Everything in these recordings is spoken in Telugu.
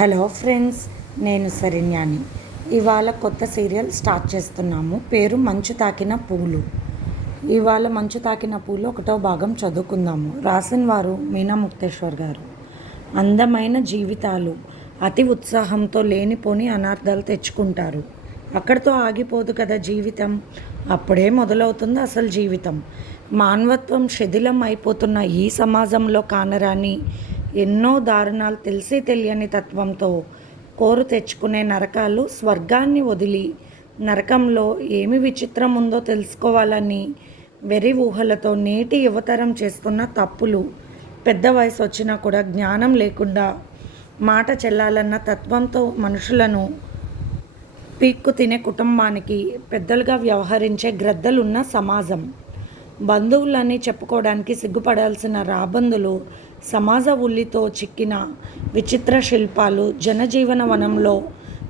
హలో ఫ్రెండ్స్ నేను సరిన్యాని. ఇవాళ కొత్త సీరియల్ స్టార్ట్ చేస్తున్నాము. పేరు మంచు తాకిన పూలు. ఇవాళ మంచు తాకిన పూలు ఒకటో భాగం చదువుకుందాము. రాసిన వారు మీనా ముక్తేశ్వర్ గారు. అందమైన జీవితాలు. అతి ఉత్సాహంతో లేనిపోని అనార్థాలు తెచ్చుకుంటారు. అక్కడితో ఆగిపోదు కదా జీవితం. అప్పుడే మొదలవుతుంది అసలు జీవితం. మానవత్వం శిథిలం అయిపోతున్న ఈ సమాజంలో కానరాని ఎన్నో దారుణాలు తెలిసి తెలియని తత్వంతో కోరు తెచ్చుకునే నరకాలు స్వర్గాన్ని వదిలి నరకంలో ఏమి విచిత్రం ఉందో తెలుసుకోవాలని వెర్రి ఊహలతో నేటి యువతరం చేస్తున్న తప్పులు. పెద్ద వయసు వచ్చినా కూడా జ్ఞానం లేకుండా మాట చెల్లాలన్న తత్వంతో మనుషులను పీక్కు తినే కుటుంబానికి పెద్దలుగా వ్యవహరించే గ్రద్దలున్న సమాజం. బంధువులని చెప్పుకోవడానికి సిగ్గుపడాల్సిన రాబందులు సమాజ ఉల్లితో చిక్కిన విచిత్ర శిల్పాలు జనజీవన వనంలో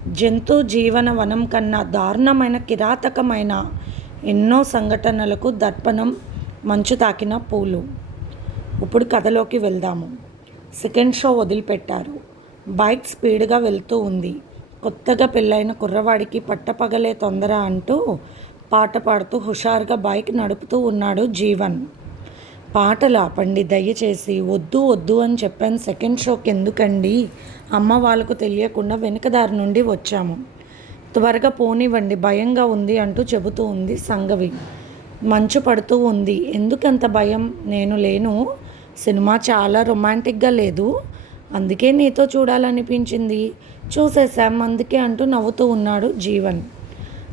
జంతు జీవన వనం కన్నా దారుణమైన కిరాతకమైన ఎన్నో సంఘటనలకు దర్పణం మంచు తాకిన పూలు. ఇప్పుడు కథలోకి వెళ్దాము. సెకండ్ షో వదిలిపెట్టారు. బైక్ స్పీడ్గా వెళ్తూ ఉంది. కొత్తగా పెళ్ళైన కుర్రవాడికి పట్టపగలే తొందర అంటూ పాట పాడుతూ హుషారుగా బైక్ నడుపుతూ ఉన్నాడు జీవన్. పాటలు ఆపండి దయచేసి. వద్దు వద్దు అని చెప్పాను. సెకండ్ షోకి ఎందుకండి? అమ్మ వాళ్ళకు తెలియకుండా వెనుకదారి నుండి వచ్చాము. త్వరగా పోనివ్వండి భయంగా ఉంది అంటూ చెబుతూ ఉంది సంగవి. మంచు పడుతూ ఉంది. ఎందుకంత భయం? నేను లేను. సినిమా చాలా రొమాంటిక్గా లేదు. అందుకే నీతో చూడాలనిపించింది. చూసేసాం అందుకే అంటూ నవ్వుతూ ఉన్నాడు జీవన్.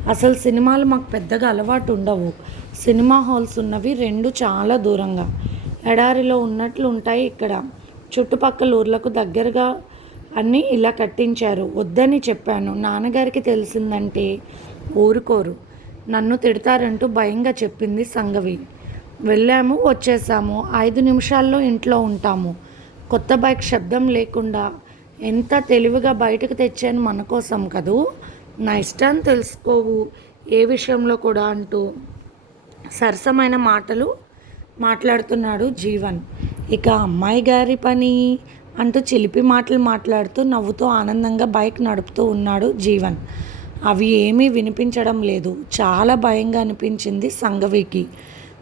అసలు సినిమాలు మాకు పెద్దగా అలవాటు ఉండవు. సినిమా హాల్స్ ఉన్నవి రెండు చాలా దూరంగా. ఎడారిలో ఉన్నట్లు ఉంటాయి ఇక్కడ. చుట్టుపక్కల ఊర్లకు దగ్గరగా అన్నీ ఇలా కట్టించారు. వద్దని చెప్పాను. నాన్నగారికి తెలిసిందంటే ఊరుకోరు. నన్ను తిడతారంటూ భయంగా చెప్పింది సంగవి. వెళ్ళాము వచ్చేసాము. ఐదు నిమిషాల్లో ఇంట్లో ఉంటాము. కొత్త బైక్ శబ్దం లేకుండా ఎంత తెలివిగా బయటకు తెచ్చాను మన కోసం కదూ? నా ఇష్టాన్ని తెలుసుకోవు ఏ విషయంలో కూడా అంటూ సరసమైన మాటలు మాట్లాడుతున్నాడు జీవన్. ఇక అమ్మాయి గారి పని అంటూ చిలిపి మాటలు మాట్లాడుతూ నవ్వుతూ ఆనందంగా బైక్ నడుపుతూ ఉన్నాడు జీవన్. అవి ఏమీ వినిపించడం లేదు. చాలా భయంగా అనిపించింది సంగవికి.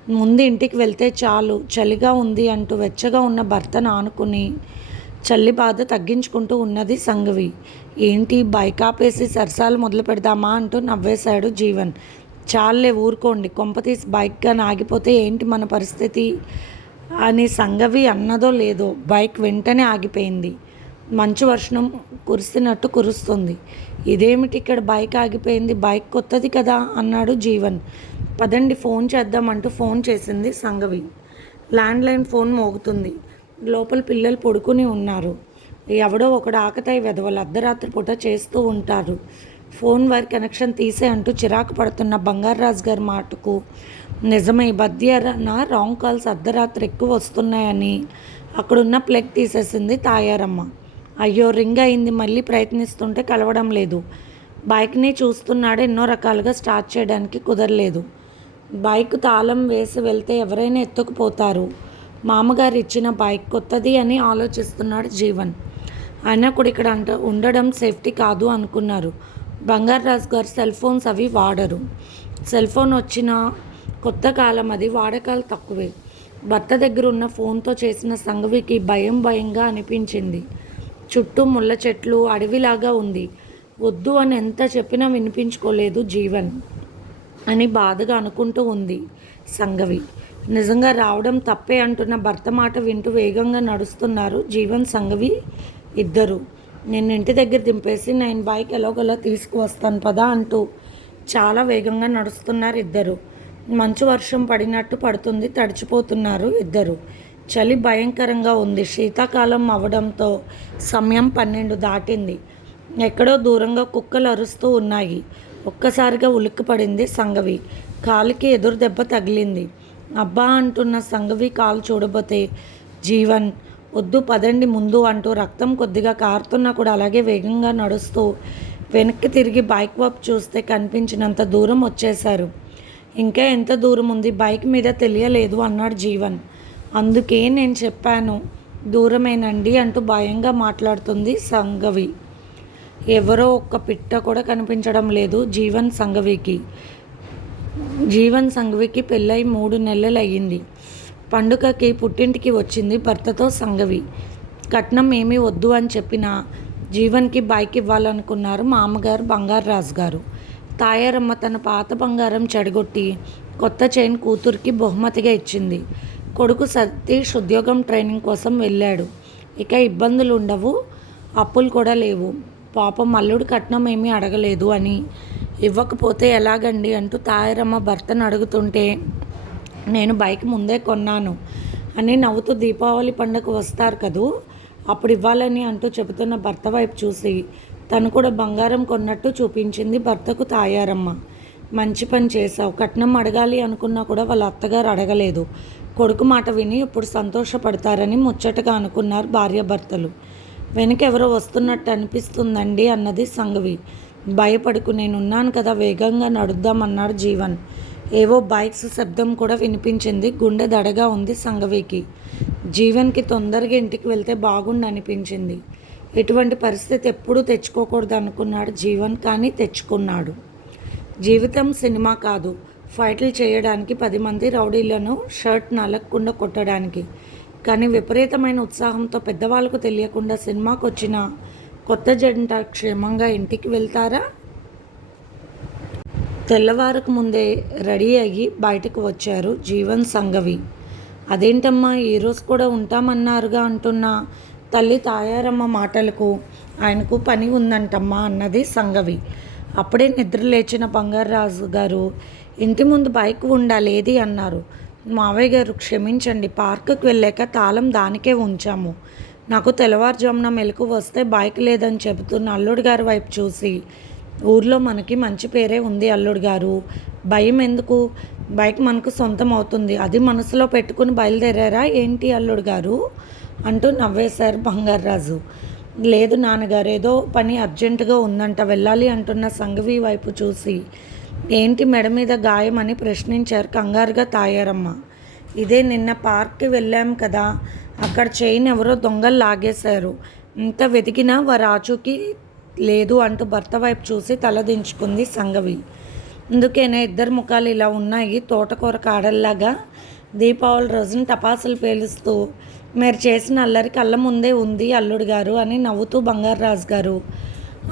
ముందు ఇంటికి వెళ్తే చాలు చలిగా ఉంది అంటూ వెచ్చగా ఉన్న భర్తను ఆనుకుని చల్లి బాధ తగ్గించుకుంటూ ఉన్నది సంగవి. ఏంటి బైక్ ఆపేసి సరసాలు మొదలు పెడదామా అంటూ నవ్వేశాడు జీవన్. చాలే ఊరుకోండి కొంపతీసి బైక్గా ఆగిపోతే ఏంటి మన పరిస్థితి? అని సంగవి అన్నదో లేదో బైక్ వెంటనే ఆగిపోయింది. మంచు వర్షం కురిసినట్టు కురుస్తుంది. ఇదేమిటి ఇక్కడ బైక్ ఆగిపోయింది? బైక్ కొత్తది కదా? అన్నాడు జీవన్. పదండి ఫోన్ చేద్దామంటూ ఫోన్ చేసింది సంగవి. Landline phone మోగుతుంది. లోపల పిల్లలు పడుకుని ఉన్నారు. ఎవడో ఒకడు ఆకతాయి వెధవలు అర్ధరాత్రి పూట చేస్తూ ఉంటారు. ఫోన్ వైర్ కనెక్షన్ తీసే అంటూ చిరాకు పడుతున్న బంగారరాజు గారి మాటకు నిజమే నా రాంగ్ కాల్స్ అర్ధరాత్రి ఎక్కువ వస్తున్నాయని అక్కడున్న ప్లగ్ తీసేసింది తాయారమ్మ. అయ్యో రింగ్ అయింది మళ్ళీ ప్రయత్నిస్తుంటే కలవడం లేదు. బైక్ని చూస్తున్నాడు ఎన్నో రకాలుగా స్టార్ట్ చేయడానికి కుదరలేదు. బైక్ తాళం వేసి వెళ్తే ఎవరైనా ఎత్తుకుపోతారు. మామగారు ఇచ్చిన బైక్ కొత్తది అని ఆలోచిస్తున్నాడు జీవన్. అయినా కూడా ఇక్కడ అంట ఉండడం సేఫ్టీ కాదు అనుకున్నారు. బంగారాజు గారు సెల్ ఫోన్స్ అవి వాడరు. సెల్ ఫోన్ వచ్చిన కొత్త కాలం అది వాడకాలు తక్కువే. భర్త దగ్గర ఉన్న ఫోన్తో చేసిన సంఘవికి భయం భయంగా అనిపించింది. చుట్టూ ముళ్ళ చెట్లు అడవిలాగా ఉంది. వద్దు అని ఎంత చెప్పినా వినిపించుకోలేదు జీవన్ అని బాధగా అనుకుంటూ ఉంది సంఘవి నిజంగా రావడం తప్పే అంటున్న భర్త మాట వింటూ వేగంగా నడుస్తున్నారు జీవన్ సంఘవి ఇద్దరు. నేను ఇంటి దగ్గర దింపేసి నేను బైక్ ఎలాగోలా తీసుకువస్తాను పదా అంటూ చాలా వేగంగా నడుస్తున్నారు ఇద్దరు. మంచు వర్షం పడినట్టు పడుతుంది తడిచిపోతున్నారు ఇద్దరు. చలి భయంకరంగా ఉంది. శీతాకాలం అవడంతో సమయం పన్నెండు దాటింది. ఎక్కడో దూరంగా కుక్కలు అరుస్తూ ఉన్నాయి. ఒక్కసారిగా ఉలిక్కిపడింది సంగవి. కాలికి ఎదురు దెబ్బ తగిలింది. అబ్బా అంటున్న సంగవి కాలు చూడబోతే జీవన్ వద్దు పదండి ముందు అంటూ రక్తం కొద్దిగా కారుతున్నా కూడా అలాగే వేగంగా నడుస్తూ వెనక్కి తిరిగి బైక్ వైపు చూస్తే కనిపించినంత దూరం వచ్చేశారు. ఇంకా ఎంత దూరం ఉంది? బైక్ మీద తెలియలేదు అన్నాడు జీవన్. అందుకే నేను చెప్పాను దూరమేనండి అంటూ భయంగా మాట్లాడుతుంది సంగవి. ఎవరో ఒక్క పిట్ట కూడా కనిపించడం లేదు జీవన్ సంఘవికి జీవన్ సంఘవికి పెళ్ళై మూడు నెలలు అయ్యింది పండుగకి పుట్టింటికి వచ్చింది భర్తతో సంగవి. కట్నం ఏమీ వద్దు అని చెప్పిన జీవన్కి బైక్ ఇవ్వాలనుకున్నారు మామగారు బంగారు రాజు గారు తాయారమ్మ తన పాత బంగారం చెడగొట్టి కొత్త చైన్ కూతురికి బహుమతిగా ఇచ్చింది. కొడుకు సతీష్ ఉద్యోగం ట్రైనింగ్ కోసం వెళ్ళాడు. ఇక ఇబ్బందులు ఉండవు అప్పులు కూడా లేవు. పాపం అల్లుడు కట్నం ఏమీ అడగలేదు అని ఇవ్వకపోతే ఎలాగండి అంటూ తాయారమ్మ భర్తను అడుగుతుంటే నేను బైక్ ముందే కొన్నాను అని నవ్వుతూ దీపావళి పండుగ వస్తారు కదూ? అప్పుడు ఇవ్వాలని అంటూ చెబుతున్న భర్త వైపు చూసి తను కూడా బంగారం కొన్నట్టు చూపించింది భర్తకు తాయారమ్మ. మంచి పని చేశావు కట్నం అడగాలి అనుకున్నా కూడా వాళ్ళ అత్తగారు అడగలేదు. కొడుకు మాట విని ఇప్పుడు సంతోషపడతారని ముచ్చటగా అనుకున్నారు భార్యాభర్తలు వెనక ఎవరో వస్తున్నట్టు అనిపిస్తుందండి అన్నది సంఘవి భయపడుకు నేనున్నాను కదా వేగంగా నడుద్దామన్నాడు జీవన్. ఏవో బైక్స్ శబ్దం కూడా వినిపించింది. గుండె దడగా ఉంది సంగవికి. జీవన్కి తొందరగా ఇంటికి వెళ్తే బాగుండు అనిపించింది. ఇటువంటి పరిస్థితి ఎప్పుడూ తెచ్చుకోకూడదు అనుకున్నాడు జీవన్ కానీ తెచ్చుకున్నాడు. జీవితం సినిమా కాదు. ఫైట్లు చేయడానికి పది మంది రౌడీలను షర్ట్ నలగకుండా కొట్టడానికి. కానీ విపరీతమైన ఉత్సాహంతో పెద్దవాళ్ళకు తెలియకుండా సినిమాకు వచ్చిన కొత్త జంట క్షేమంగా ఇంటికి వెళ్తారా? తెల్లవారకు ముందే రెడీ అయ్యి బయటకు వచ్చారు జీవన్ సంఘవి అదేంటమ్మా ఈరోజు కూడా ఉంటామన్నారుగా అంటున్న తల్లి తాయారమ్మ మాటలకు ఆయనకు పని ఉందంటమ్మా అన్నది సంఘవి అప్పుడే నిద్ర లేచిన బంగారరాజు గారు ఇంటి ముందు బైక్ ఉండాలేది అన్నారు. మావయ్య గారు క్షమించండి పార్కుకు వెళ్ళాక తాళం దానికే ఉంచాము. నాకు తెల్లవారుజామున మెలకు వస్తే బైక్ లేదని చెబుతున్న అల్లుడు గారి వైపు చూసి ఊర్లో మనకి మంచి పేరే ఉంది అల్లుడు గారు. భయం ఎందుకు? బైక్ మనకు సొంతం అవుతుంది. అది మనసులో పెట్టుకుని బయలుదేరారా? ఏంటి అల్లుడు గారు? అంటూ నవ్వేశారు బంగారాజు లేదు నాన్నగారు ఏదో పని అర్జెంటుగా ఉందంట వెళ్ళాలి అంటున్న సంఘవి వైపు చూసి. ఏంటి మెడ మీద గాయం అని ప్రశ్నించారు కంగారుగా తాయారమ్మ. ఇదే నిన్న పార్క్కి వెళ్ళాం కదా అక్కడ చైన్ ఎవరో దొంగలు లాగేశారు. ఇంత వెతికినా వారు ఆచూకీ లేదు అంటూ భర్త వైపు చూసి తలదించుకుంది సంగవి. అందుకేనే ఇద్దరు ముఖాలు ఇలా ఉన్నాయి. తోటకూర కాడల్లాగా దీపావళి రోజున టపాసులు పేలుస్తూ మీరు చేసిన అల్లరి కళ్ళ ముందే ఉంది అల్లుడు గారు అని నవ్వుతూ బంగారరాజు గారు.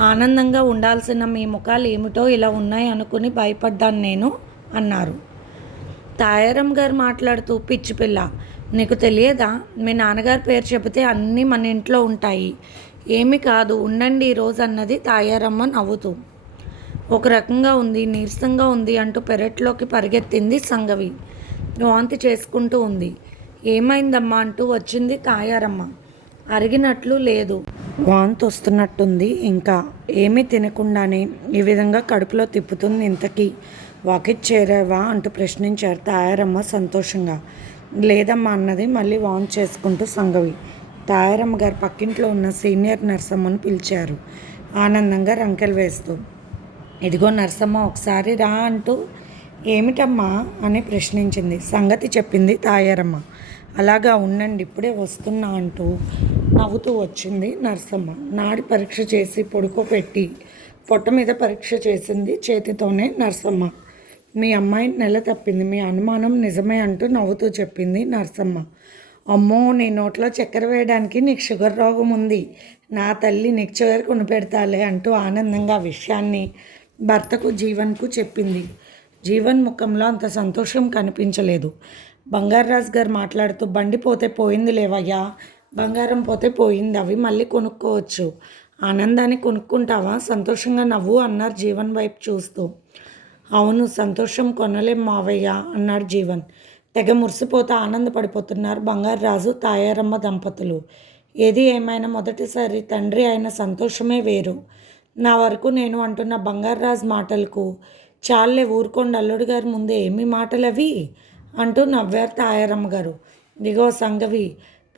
ఆనందంగా ఉండాల్సిన మీ ముఖాలు ఏమిటో ఇలా ఉన్నాయి అనుకుని భయపడ్డాను నేను అన్నారు. తాయారం గారు మాట్లాడుతూ పిచ్చి పిల్ల నీకు తెలియదా? మీ నాన్నగారి పేరు చెబితే అన్నీ మన ఇంట్లో ఉంటాయి. ఏమి కాదు ఉండండి ఈరోజు అన్నది తాయారమ్మ నవ్వుతూ ఒక రకంగా ఉంది నీరసంగా ఉంది అంటూ పెరట్లోకి పరిగెత్తింది సంగవి. వాంతి చేసుకుంటూ ఉంది. ఏమైందమ్మా అంటూ వచ్చింది తాయారమ్మ. అరిగినట్లు లేదు. వాంతి వస్తున్నట్టుంది ఇంకా. ఏమీ తినకుండానే ఈ విధంగా కడుపులో తిప్పుతుంది ఇంతకీ. వాకిట్ చేరావా అంటూ ప్రశ్నించారు తాయారమ్మ సంతోషంగా. లేదమ్మా అన్నది మళ్ళీ వాన్ చేసుకుంటూ సంగవి. తాయారమ్మ గారు పక్కింట్లో ఉన్న సీనియర్ నర్సమ్మను పిలిచారు. ఆనందంగా రంకెలు వేస్తూ ఇదిగో నర్సమ్మ ఒకసారి రా అంటూ ఏమిటమ్మా? అని ప్రశ్నించింది. సంగతి చెప్పింది తాయారమ్మ. అలాగా ఉండండి ఇప్పుడే వస్తున్నా అంటూ నవ్వుతూ వచ్చింది నర్సమ్మ. నాడి పరీక్ష చేసి పొడుకోపెట్టి పొట్ట మీద పరీక్ష చేసింది చేతితోనే నర్సమ్మ. మీ అమ్మాయి నెల తప్పింది మీ అనుమానం నిజమే అంటూ నవ్వుతూ చెప్పింది నర్సమ్మ. అమ్మో నీ నోట్లో చక్కెర వేయడానికి నీకు షుగర్ రోగం ఉంది. నా తల్లి నీకు చివరి కొనిపెడతాలే అంటూ ఆనందంగా విషయాన్ని భర్తకు జీవన్కు చెప్పింది. జీవన్ ముఖంలో అంత సంతోషం కనిపించలేదు. బంగారరాజు గారు మాట్లాడుతూ బండి పోతే పోయింది లేవయ్యా. బంగారం పోతే పోయింది. అవి మళ్ళీ కొనుక్కోవచ్చు. ఆనందాన్ని కొనుక్కుంటావా? సంతోషంగా నవ్వు అన్నారు జీవన్ వైపు చూస్తూ. అవును సంతోషం కొనలేం మావయ్య అన్నాడు జీవన్. తెగ మురిసిపోతూ ఆనందపడిపోతున్నారు బంగారరాజు తాయారమ్మ దంపతులు. ఏది ఏమైనా మొదటిసారి తండ్రి అయిన సంతోషమే వేరు. నా వరకు నేను అంటున్న బంగారరాజు మాటలకు చాలే ఊరుకోండి అల్లుడు గారి ముందే ఏమి మాటలు అవి అంటూ నవ్వారు తాయారమ్మ గారు. దిగో సంగవి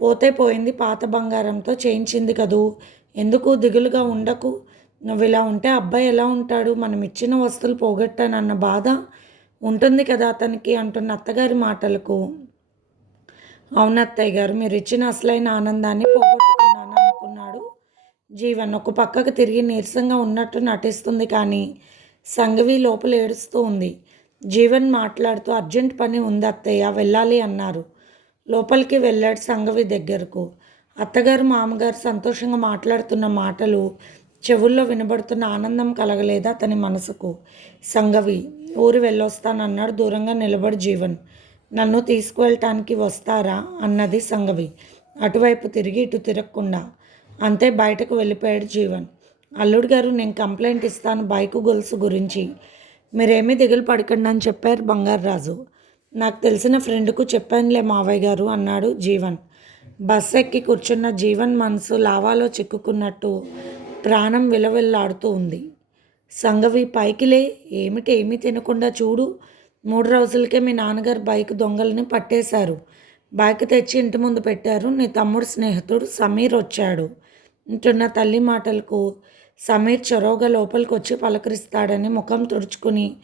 పోతే పోయింది పాత బంగారంతో చేయించింది కదూ? ఎందుకు దిగులుగా ఉండకు? నువ్వు ఇలా ఉంటే అబ్బాయి ఎలా ఉంటాడు? మనం ఇచ్చిన వస్తువులు పోగొట్టానన్న బాధ ఉంటుంది కదా అతనికి అంటున్న అత్తగారి మాటలకు. అవును అత్తయ్య గారు మీరు ఇచ్చిన అసలైన ఆనందాన్ని పోగొట్టుకున్నాను అనుకున్నాడు. జీవన్ ఒక పక్కకు తిరిగి నీరసంగా ఉన్నట్టు నటిస్తుంది కానీ సంఘవి లోపల ఏడుస్తూ ఉంది. జీవన్ మాట్లాడుతూ అర్జెంట్ పని ఉంది అత్తయ్య వెళ్ళాలి అన్నారు. లోపలికి వెళ్ళాడు సంఘవి దగ్గరకు. అత్తగారు మామగారు సంతోషంగా మాట్లాడుతున్న మాటలు చెవుల్లో వినబడుతున్న ఆనందం కలగలేదు అతని మనసుకు? సంఘవి ఊరు వెళ్ళొస్తానన్నాడు దూరంగా నిలబడి జీవన్. నన్ను తీసుకువెళ్ళటానికి వస్తారా? అన్నది సంఘవి అటువైపు తిరిగి ఇటు తిరగకుండా. అంతే బయటకు వెళ్ళిపోయాడు జీవన్. అల్లుడు గారు నేను కంప్లైంట్ ఇస్తాను బైకు గొలుసు గురించి. మీరేమీ దిగులు పడకండి అని చెప్పారు బంగారరాజు. నాకు తెలిసిన ఫ్రెండ్కు చెప్పానులే మావయ్య గారు అన్నాడు జీవన్. బస్ ఎక్కి కూర్చున్న జీవన్ మనసు లావాలో చిక్కుకున్నట్టు ప్రాణం విలవిల్లాడుతూ ఉంది. సంగవి పైకిలే ఏమిటి ఏమీ తినకుండా చూడు. మూడు రోజులకే మీ నాన్నగారు బైక్ దొంగల్ని పట్టేశారు. బైక్ తెచ్చి ఇంటి ముందు పెట్టారు. నీ తమ్ముడు స్నేహితుడు సమీర్ వచ్చాడు. అంటున్న తల్లి మాటలకు సమీర్ చొరవగా లోపలికి వచ్చి పలకరిస్తాడని ముఖం తుడుచుకుని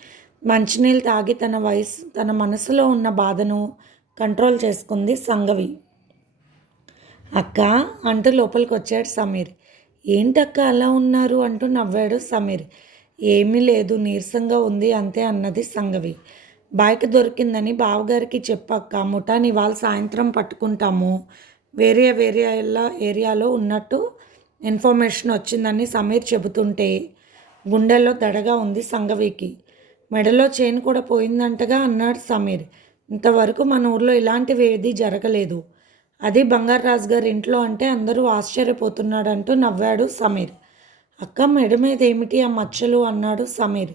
మంచినీళ్ళు తాగి తన వయసు తన మనసులో ఉన్న బాధను కంట్రోల్ చేసుకుంది సంగవి. అక్క అంటూ లోపలికి వచ్చాడు సమీర్. ఏంటక్క అలా ఉన్నారు అంటూ నవ్వాడు సమీర్. ఏమీ లేదు నీరసంగా ఉంది అంతే అన్నది సంగవి. బైక్ దొరికిందని బావగారికి చెప్పక్క ముఠాని ఇవాళ సాయంత్రం పట్టుకుంటాము. వేరే వేరే ఏరియాలో ఉన్నట్టు ఇన్ఫర్మేషన్ వచ్చిందని సమీర్ చెబుతుంటే గుండెల్లో దడగా ఉంది సంగవికి. మెడలో చైన్ కూడా పోయిందంటగా అన్నాడు సమీర్. ఇంతవరకు మన ఊర్లో ఇలాంటివి ఏది జరగలేదు. అది బంగారాజు గారి ఇంట్లో అంటే అందరూ ఆశ్చర్యపోతున్నాడంటూ నవ్వాడు సమీర్. అక్క మెడ మీద ఏమిటి ఆ మచ్చలు? అన్నాడు సమీర్.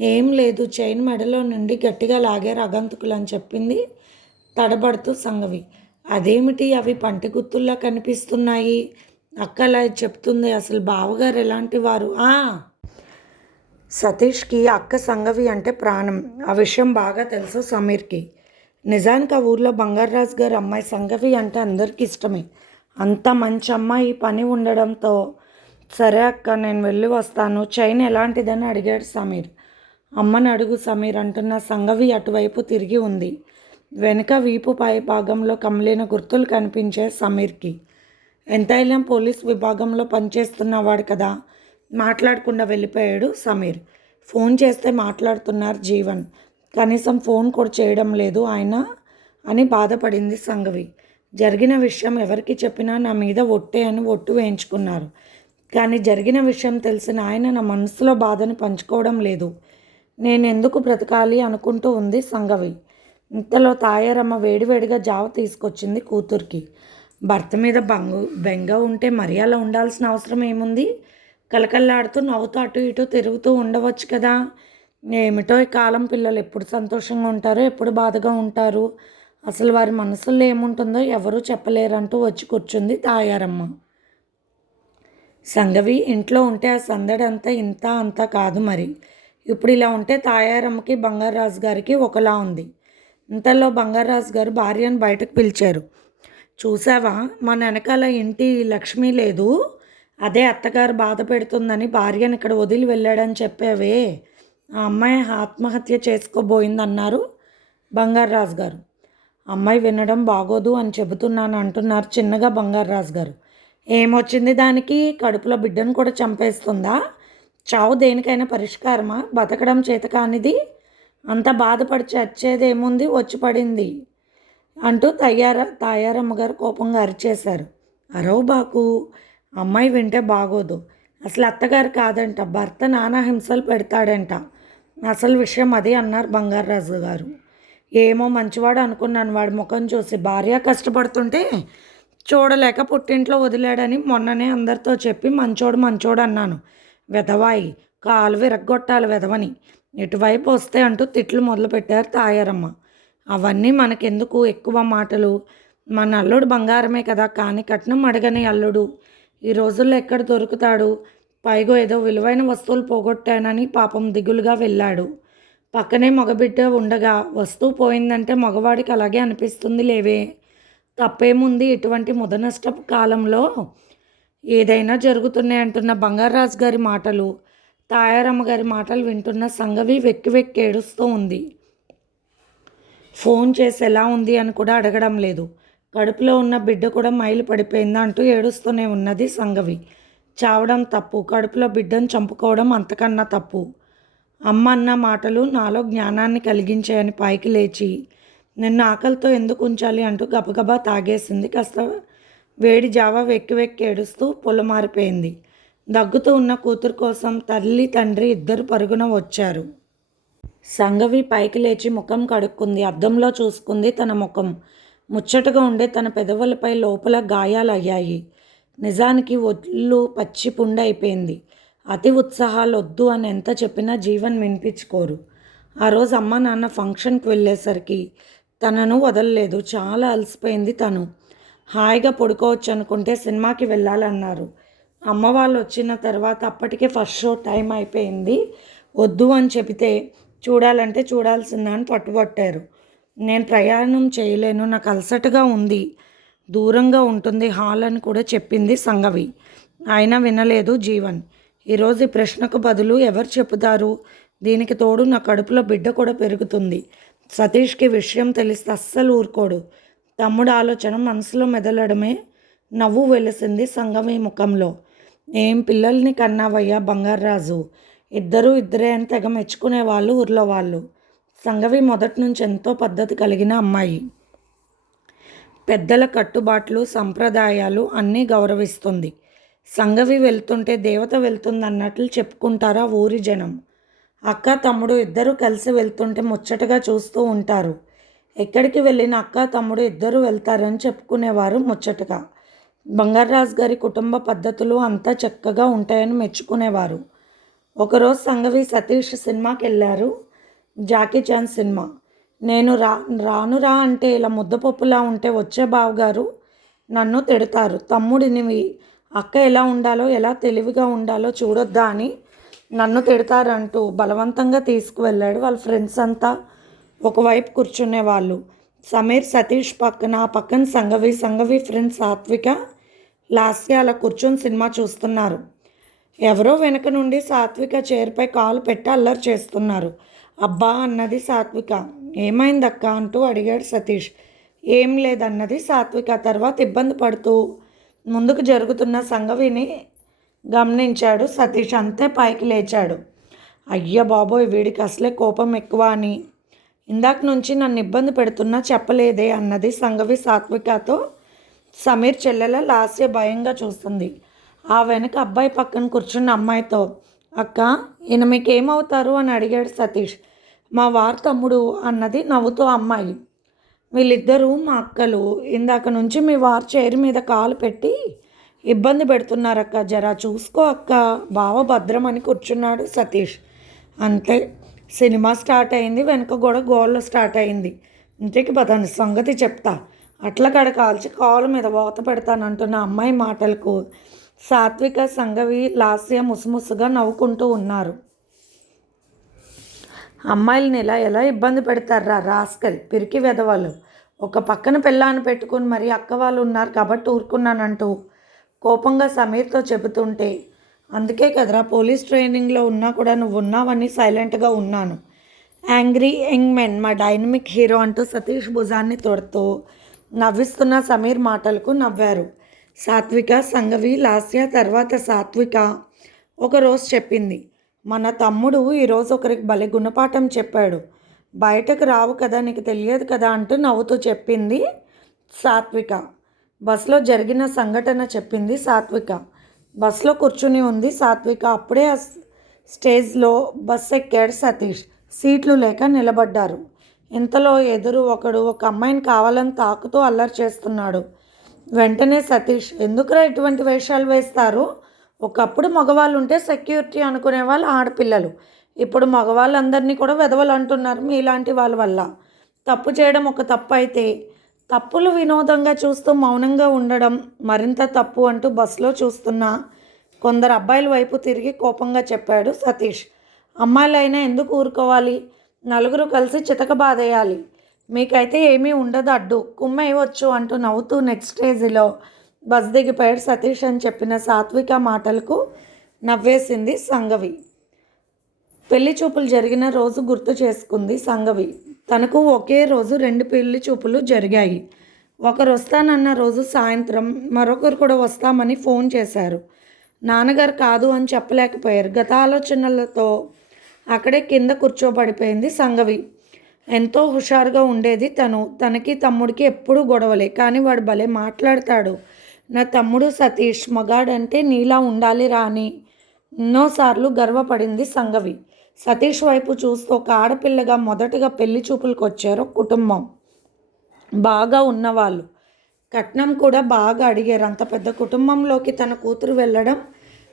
ఏం లేదు చైన్ మెడలో నుండి గట్టిగా లాగారు అగంతుకులు అని చెప్పింది తడబడుతూ సంగవి. అదేమిటి అవి పంటి గుత్తుల్లా కనిపిస్తున్నాయి? అక్క అలా చెప్తుంది అసలు బావగారు ఎలాంటి వారు? సతీష్కి అక్క సంగవి అంటే ప్రాణం. ఆ విషయం బాగా తెలుసు సమీర్కి. నిజానికి ఆ ఊర్లో బంగారరాజు గారు అమ్మాయి సంగవి అంటే అందరికీ ఇష్టమే. అంత మంచి అమ్మాయి పని ఉండడంతో సరే అక్క నేను వెళ్ళి వస్తాను. చైన్ ఎలాంటిదని అడిగాడు సమీర్. అమ్మని అడుగు సమీర్ అంటున్న సంగవి అటువైపు తిరిగి ఉంది. వెనుక వీపు పై భాగంలో కమిలిన గుర్తులు కనిపించే సమీర్కి. ఎంతైనా పోలీస్ విభాగంలో పనిచేస్తున్నవాడు కదా? మాట్లాడకుండా వెళ్ళిపోయాడు సమీర్. ఫోన్ చేస్తే మాట్లాడుతున్నారు జీవన్. కనీసం ఫోన్ కూడా చేయడం లేదు ఆయన అని బాధపడింది సంఘవి. జరిగిన విషయం ఎవరికి చెప్పినా నా మీద ఒట్టే అని ఒట్టు వేయించుకున్నారు. కానీ జరిగిన విషయం తెలిసిన ఆయన నా మనసులో బాధను పంచుకోవడం లేదు. నేను ఎందుకు బ్రతకాలి అనుకుంటూ ఉంది సంఘవి. ఇంతలో తాయారమ్మ వేడివేడిగా జావ తీసుకొచ్చింది కూతురికి. భర్త మీద బంగు బెంగ ఉంటే మరి అలా ఉండాల్సిన అవసరం ఏముంది? కలకల్లాడుతూ నవ్వుతూ అటు ఇటు తిరుగుతూ ఉండవచ్చు కదా? ఏమిటో ఈ కాలం పిల్లలు ఎప్పుడు సంతోషంగా ఉంటారో ఎప్పుడు బాధగా ఉంటారు. అసలు వారి మనసుల్లో ఏముంటుందో ఎవరూ చెప్పలేరంటూ వచ్చి కూర్చుంది తాయారమ్మ. సంగవి ఇంట్లో ఉంటే ఆ సందడి అంతా ఇంత అంతా కాదు మరి. ఇప్పుడు ఇలా ఉంటే తాయారమ్మకి బంగారాజు గారికి ఒకలా ఉంది. ఇంతలో బంగారాజు గారు భార్యను బయటకు పిలిచారు. చూసావా మన వెనకాల ఇంటి లక్ష్మి లేదు. అదే అత్తగారు బాధ పెడుతుందని భార్యను ఇక్కడ వదిలి వెళ్ళాడని చెప్పావే. ఆ అమ్మాయి ఆత్మహత్య చేసుకోబోయిందన్నారు బంగారరాజు గారు. అమ్మాయి వినడం బాగోదు అని చెబుతున్నాను అంటున్నారు చిన్నగా బంగారరాజు గారు. ఏమొచ్చింది దానికి? కడుపులో బిడ్డను కూడా చంపేస్తుందా? చావు దేనికైనా పరిష్కారమా? బతకడం చేత కానిది? అంత బాధపడి చచ్చేదేముంది వచ్చి పడింది అంటూ తయార తాయారమ్మ గారు కోపంగా అరిచేశారు. అరవు బాకు అమ్మాయి వింటే బాగోదు. అసలు అత్తగారు కాదంట భర్త నానా హింసలు పెడతాడంట. అసలు విషయం అది అన్నారు బంగారరాజు గారు. ఏమో మంచివాడు అనుకున్నాను వాడి ముఖం చూసి భార్య కష్టపడుతుంటే చూడలేక పుట్టింట్లో వదిలాడని మొన్ననే అందరితో చెప్పి మంచోడు మంచోడు అన్నాను. వెధవాయి కాలు విరగ్గొట్టాలి వెధవని. ఇటువైపు వస్తే అంటూ తిట్లు మొదలుపెట్టారు తాయారమ్మ. అవన్నీ మనకెందుకు? ఎక్కువ మాటలు. మన అల్లుడు బంగారమే కదా కానీ కట్నం అడగని అల్లుడు. ఈ రోజుల్లో ఎక్కడ దొరుకుతాడు? పైగా ఏదో విలువైన వస్తువులు పోగొట్టానని పాపం దిగులుగా వెళ్ళాడు. పక్కనే మగబిడ్డ ఉండగా వస్తువు పోయిందంటే మగవాడికి అలాగే అనిపిస్తుంది లేవే. తప్పేముంది ఇటువంటి ముదనష్ట కాలంలో ఏదైనా జరుగుతున్నాయి అంటున్న బంగారాజు గారి మాటలు తాయారమ్మ గారి మాటలు వింటున్న సంగవి వెక్కి వెక్కి ఏడుస్తూ ఉంది. ఫోన్ చేసి ఎలా ఉంది అని కూడా అడగడం లేదు. కడుపులో ఉన్న బిడ్డ కూడా మైలు పడిపోయిందా అంటూ ఏడుస్తూనే ఉన్నది సంగవి. చావడం తప్పు కడుపులో బిడ్డను చంపుకోవడం అంతకన్నా తప్పు. అమ్మ అన్న మాటలు నాలో జ్ఞానాన్ని కలిగించాయని పైకి లేచి నిన్ను ఆకలితో ఎందుకు ఉంచాలి అంటూ గబగబా తాగేసింది. కాస్త వేడి జావా వెక్కి వెక్కి ఏడుస్తూ పొలమారిపోయింది. దగ్గుతూ ఉన్న కూతురు కోసం తల్లి తండ్రి ఇద్దరు పరుగున వచ్చారు. సంగవి పైకి లేచి ముఖం కడుక్కుంది. అద్దంలో చూసుకుంది తన ముఖం. ముచ్చటగా ఉండే తన పెదవులపై లోపల గాయాలయ్యాయి. నిజానికి ఒళ్ళు పచ్చి అయిపోయింది. అతి ఉత్సాహాలు వద్దు అని ఎంత చెప్పినా జీవన్ వినిపించుకోరు. ఆ రోజు అమ్మ నాన్న ఫంక్షన్కి వెళ్ళేసరికి తనను వదలలేదు. చాలా అలసిపోయింది తను. హాయిగా పడుకోవచ్చు అనుకుంటే సినిమాకి వెళ్ళాలన్నారు. అమ్మ వాళ్ళు వచ్చిన తర్వాత అప్పటికే ఫస్ట్ షో టైం అయిపోయింది. వద్దు అని చెబితే చూడాలంటే చూడాల్సిందా అని పట్టుబట్టారు. నేను ప్రయాణం చేయలేను. నాకు అలసటగా ఉంది. దూరంగా ఉంటుంది హాల్ అని కూడా చెప్పింది సంగవి. ఆయన వినలేదు జీవన్. ఈరోజు ఈ ప్రశ్నకు బదులు ఎవరు చెబుతారు? దీనికి తోడు నా కడుపులో బిడ్డ కూడా పెరుగుతుంది. సతీష్కి విషయం తెలిస్తే అస్సలు ఊరుకోడు. తమ్ముడు ఆలోచన మనసులో మెదలడమే నవ్వు వెలిసింది సంగవి ముఖంలో. ఏం పిల్లల్ని కన్నావయ్యా బంగారరాజు? ఇద్దరూ ఇద్దరే అని తెగ మెచ్చుకునే వాళ్ళు ఊర్లో వాళ్ళు. సంగవి మొదటి నుంచి ఎంతో పద్ధతి కలిగిన అమ్మాయి. పెద్దల కట్టుబాట్లు సంప్రదాయాలు అన్నీ గౌరవిస్తుంది. సంగవి వెళ్తుంటే దేవత వెళ్తుందన్నట్లు చెప్పుకుంటారా ఊరి జనం. అక్క తమ్ముడు ఇద్దరు కలిసి వెళ్తుంటే ముచ్చటగా చూస్తూ ఉంటారు. ఎక్కడికి వెళ్ళిన అక్క తమ్ముడు ఇద్దరు వెళ్తారని చెప్పుకునేవారు ముచ్చటగా. బంగారరాజు గారి కుటుంబ పద్ధతులు అంతా చక్కగా ఉంటాయని మెచ్చుకునేవారు. ఒకరోజు సంగవి సతీష్ సినిమాకి వెళ్ళారు జాకీ చాన్ సినిమా. నేను రా రానురా అంటే ఇలా ముద్దపప్పులా ఉంటే వచ్చే బావగారు నన్ను తిడతారు. తమ్ముడినివి అక్క ఎలా ఉండాలో ఎలా తెలివిగా ఉండాలో చూడొద్దా అని నన్ను తిడతారంటూ బలవంతంగా తీసుకువెళ్ళాడు వాళ్ళ ఫ్రెండ్స్ అంతా. ఒకవైపు కూర్చునే వాళ్ళు సమీర్ సతీష్ పక్కన పక్కన సంగవి సంగవి ఫ్రెండ్స్ సాత్విక లాస్య అలా కూర్చొని సినిమా చూస్తున్నారు. ఎవరో వెనక నుండి సాత్విక చైర్పై కాలు పెట్టి అల్లరి చేస్తున్నారు. అబ్బా అన్నది సాత్విక. ఏమైందక్క అంటూ అడిగాడు సతీష్. ఏం లేదన్నది సాత్విక. తర్వాత ఇబ్బంది పడుతూ ముందుకు జరుగుతున్న సంగవిని గమనించాడు సతీష్. అంతే పైకి లేచాడు. అయ్య బాబోయ్ వీడికి అసలే కోపం ఎక్కువ అని. ఇందాక నుంచి నన్ను ఇబ్బంది పెడుతున్నా చెప్పలేదే అన్నది సంగవి సాత్వికతో సమీర్ చెల్లెల లాస్య భయంగా చూస్తుంది. ఆ వెనక అబ్బాయి పక్కన కూర్చున్న అమ్మాయితో అక్క ఈయన మీకు ఏమవుతారు అని అడిగాడు సతీష్. మా వార్ తమ్ముడు అన్నది నవ్వుతూ అమ్మాయి. వీళ్ళిద్దరూ మా అక్కలు ఇందాక నుంచి మీ వారు చైర్ మీద కాలు పెట్టి ఇబ్బంది పెడుతున్నారక్క. జరా చూసుకో అక్క. బావ భద్రం అని కూర్చున్నాడు సతీష్. అంతే. సినిమా స్టార్ట్ అయింది. వెనుక కూడా గోళ్ళు స్టార్ట్ అయింది. ఇంటికి పదని సంగతి చెప్తా. అట్లా కడ కాల్చి కాలు మీద వాత పెడతానంటున్న అమ్మాయి మాటలకు సాత్విక సంగవి లాస్య ముసుముసుగా నవ్వుకుంటూ ఉన్నారు. అమ్మాయిలని ఇలా ఎలా ఇబ్బంది పెడతారా రాస్కల్? పిరికి వెదవాళ్ళు ఒక పక్కన పిల్లాన్ని పెట్టుకుని మరి అక్క వాళ్ళు ఉన్నారు కాబట్టి ఊరుకున్నానంటూ కోపంగా సమీర్తో చెబుతుంటే అందుకే కదరా పోలీస్ ట్రైనింగ్లో ఉన్నా కూడా నువ్వు ఉన్నావని సైలెంట్గా ఉన్నాను. యాంగ్రీ యంగ్ మెన్ మా డైనమిక్ హీరో అంటూ సతీష్ భుజాన్ని తొడుతూ నవ్విస్తున్న సమీర్ మాటలకు నవ్వారు. సాత్విక సంగవి లాస్య తర్వాత సాత్విక ఒకరోజు చెప్పింది. మన తమ్ముడు ఈరోజు ఒకరికి భలే గుణపాఠం చెప్పాడు. బయటకు రావు కదా నీకు తెలియదు కదా అంటూ నవ్వుతూ చెప్పింది సాత్విక. బస్సులో జరిగిన సంఘటన చెప్పింది సాత్విక. బస్సులో కూర్చుని ఉంది సాత్విక. అప్పుడే ఆ స్టేజ్లో బస్సు ఎక్కాడు సతీష్. సీట్లు లేక నిలబడ్డారు. ఇంతలో ఎదురు ఒకడు ఒక అమ్మాయిని కావాలని తాకుతూ అల్లరి చేస్తున్నాడు. వెంటనే సతీష్ ఎందుకురా ఇటువంటి వేషాలు వేస్తారు? ఒకప్పుడు మగవాళ్ళు ఉంటే సెక్యూరిటీ అనుకునే వాళ్ళు ఆడపిల్లలు. ఇప్పుడు మగవాళ్ళందరినీ కూడా వెధవలు అంటున్నారు మీలాంటి వాళ్ళ వల్ల. తప్పు చేయడం ఒక తప్పు అయితే తప్పులు వినోదంగా చూస్తూ మౌనంగా ఉండడం మరింత తప్పు అంటూ బస్సులో చూస్తున్న కొందరు అబ్బాయిల వైపు తిరిగి కోపంగా చెప్పాడు సతీష్. అమ్మాయిలైనా ఎందుకు ఊరుకోవాలి? నలుగురు కలిసి చితక బాధేయాలి. మీకైతే ఏమీ ఉండదు అడ్డు కుమ్మేయవచ్చు అంటూ నవ్వుతూ నెక్స్ట్ స్టేజ్లో బస్ దిగిపోయాడు సతీష్ అని చెప్పిన సాత్విక మాటలకు నవ్వేసింది సంగవి. పెళ్ళి చూపులు జరిగిన రోజు గుర్తు చేసుకుంది సంగవి. తనకు ఒకే రోజు రెండు పెళ్ళి చూపులు జరిగాయి. ఒకరు వస్తానన్న రోజు సాయంత్రం మరొకరు కూడా వస్తామని ఫోన్ చేశారు. నాన్నగారు కాదు అని చెప్పలేకపోయారు. గత ఆలోచనలతో అక్కడే కింద కూర్చోబడిపోయింది సంగవి. ఎంతో హుషారుగా ఉండేది తను. తనకి తమ్ముడికి ఎప్పుడూ గొడవలే. కానీ వాడు భలే మాట్లాడతాడు. నా తమ్ముడు సతీష్ మగాడంటే నీలా ఉండాలి రాని ఎన్నోసార్లు గర్వపడింది సంగవి. సతీష్ వైపు చూస్తూ ఒక ఆడపిల్లగా మొదటగా పెళ్ళి చూపులకు వచ్చారు కుటుంబం. బాగా ఉన్నవాళ్ళు. కట్నం కూడా బాగా అడిగారు. అంత పెద్ద కుటుంబంలోకి తన కూతురు వెళ్ళడం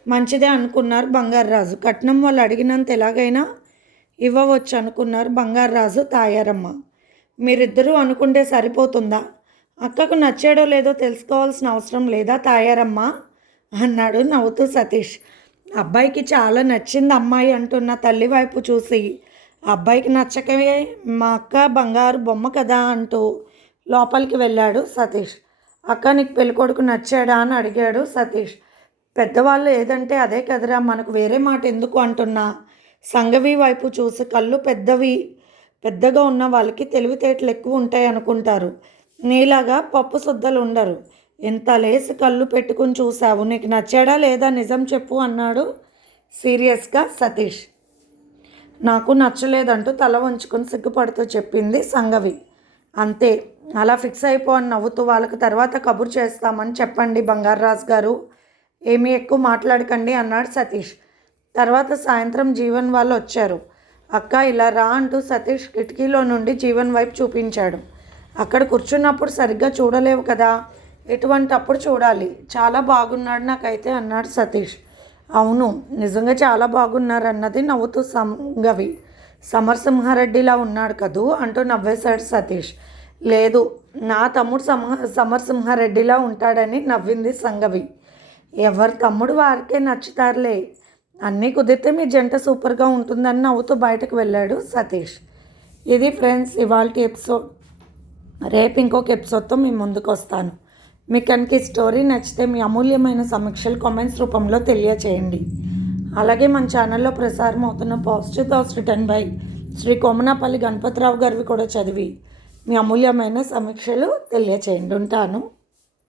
మంచిదే అనుకున్నారు బంగారరాజు. కట్నం వాళ్ళు అడిగినంత ఎలాగైనా ఇవ్వవచ్చు అనుకున్నారు బంగారరాజు తాయారమ్మ. మీరిద్దరూ అనుకుంటే సరిపోతుందా? అక్కకు నచ్చాడో లేదో తెలుసుకోవాల్సిన అవసరం లేదా? తాయారమ్మ అన్నాడు నవ్వుతూ సతీష్. అబ్బాయికి చాలా నచ్చింది అమ్మాయి అంటున్న తల్లి వైపు చూసి. అబ్బాయికి నచ్చకవే మా అక్క బంగారు బొమ్మ కదా అంటూ లోపలికి వెళ్ళాడు సతీష్. అక్క నీకు పెళ్ళికొడుకు నచ్చాడా అని అడిగాడు సతీష్. పెద్దవాళ్ళు ఏదంటే అదే కదరా మనకు వేరే మాట ఎందుకు అంటున్నా? సంగవి వైపు చూసి కళ్ళు పెద్దవి పెద్దగా ఉన్న వాళ్ళకి తెలివితేటలు ఎక్కువ ఉంటాయి అనుకుంటారు నీలాగా పప్పు శుద్ధలు ఉండరు. ఎంత లేసి కళ్ళు పెట్టుకుని చూసావు నీకు నచ్చాడా లేదా నిజం చెప్పు అన్నాడు సీరియస్గా సతీష్. నాకు నచ్చలేదంటూ తల వంచుకొని సిగ్గుపడుతూ చెప్పింది సంగవి. అంతే అలా ఫిక్స్ అయిపో అని నవ్వుతూ వాళ్ళకు తర్వాత కబురు చేస్తామని చెప్పండి బంగారరాజు గారు. ఏమీ ఎక్కువ మాట్లాడకండి అన్నాడు సతీష్. తర్వాత సాయంత్రం జీవన్ వాళ్ళు వచ్చారు. అక్క ఇలా రా అంటూ సతీష్ కిటికీలో నుండి జీవన్ వైపు చూపించాడు. అక్కడ కూర్చున్నప్పుడు సరిగ్గా చూడలేవు కదా. ఎటువంటి అప్పుడు చూడాలి. చాలా బాగున్నాడు నాకైతే అన్నాడు సతీష్. అవును నిజంగా చాలా బాగున్నారు అన్నది నవ్వుతూ సంగవి. సమరసింహారెడ్డిలా ఉన్నాడు కదూ? అంటూ నవ్వేశాడు సతీష్. లేదు నా తమ్ముడు సమ సమరసింహారెడ్డిలా ఉంటాడని నవ్వింది సంగవి. ఎవరి తమ్ముడు వారికే నచ్చుతారులే. అన్నీ కుదిరితే మీ జంట సూపర్గా ఉంటుందని నవ్వుతూ బయటకు వెళ్ళాడు సతీష్. ఇది ఫ్రెండ్స్ ఇవాళ ఎపిసోడ్. రేపు ఇంకొక ఎపిసోడ్తో మీ ముందుకు వస్తాను మీకు కనుక ఈ స్టోరీ నచ్చితే మీ అమూల్యమైన సమీక్షలు కామెంట్స్ రూపంలో తెలియచేయండి. అలాగే మన ఛానల్లో ప్రసారం అవుతున్న positive thoughts written by Shri Komanapalli Ganapatirao గారివి కూడా చదివి మీ అమూల్యమైన సమీక్షలు తెలియచేయండి. ఉంటాను.